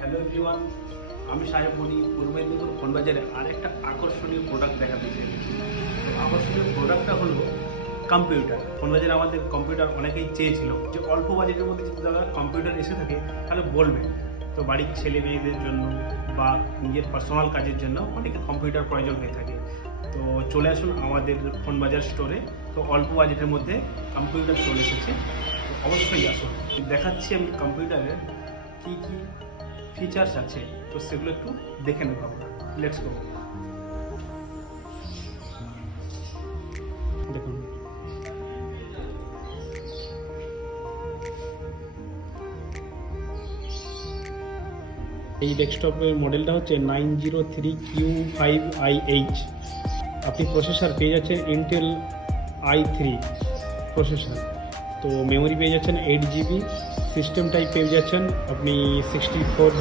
Hello everyone, আমি সাহেব বলি পূর্ব মেদিনীপুর ফোনবাজারে আর একটা আকর্ষণীয় প্রোডাক্ট দেখাতে চেয়েছি। তো আকর্ষণীয় প্রোডাক্টটা হলো কম্পিউটার। ফোনবাজারে আমাদের কম্পিউটার অনেকেই চেয়েছিল যে অল্প বাজেটের মধ্যে যদি দাদা কম্পিউটার এসে থাকে তাহলে বলবেন। তো বাড়ির ছেলে মেয়েদের জন্য বা নিজের পার্সোনাল কাজের জন্য অনেকে কম্পিউটার প্রয়োজন হয়ে থাকে। তো চলে আসুন আমাদের ফোনবাজার স্টোরে। তো অল্প বাজেটের মধ্যে কম্পিউটার চলে এসেছে, তো অবশ্যই আসুন। দেখাচ্ছি আমি কম্পিউটারের কী কী ফিচার্স আছে, তো সেগুলো একটু দেখে নেব আমরা। Let's go. দেখুন, এই ডেস্কটপের মডেলটা হচ্ছে 903Q5IH। আপনি প্রসেসর পেয়ে যাচ্ছেন ইন্টেল i3 প্রসেসর। তো মেমোরি পেয়ে যাচ্ছেন 8 GB, সিস্টেম টাইপ পেয়ে যাচ্ছেন আপনি 64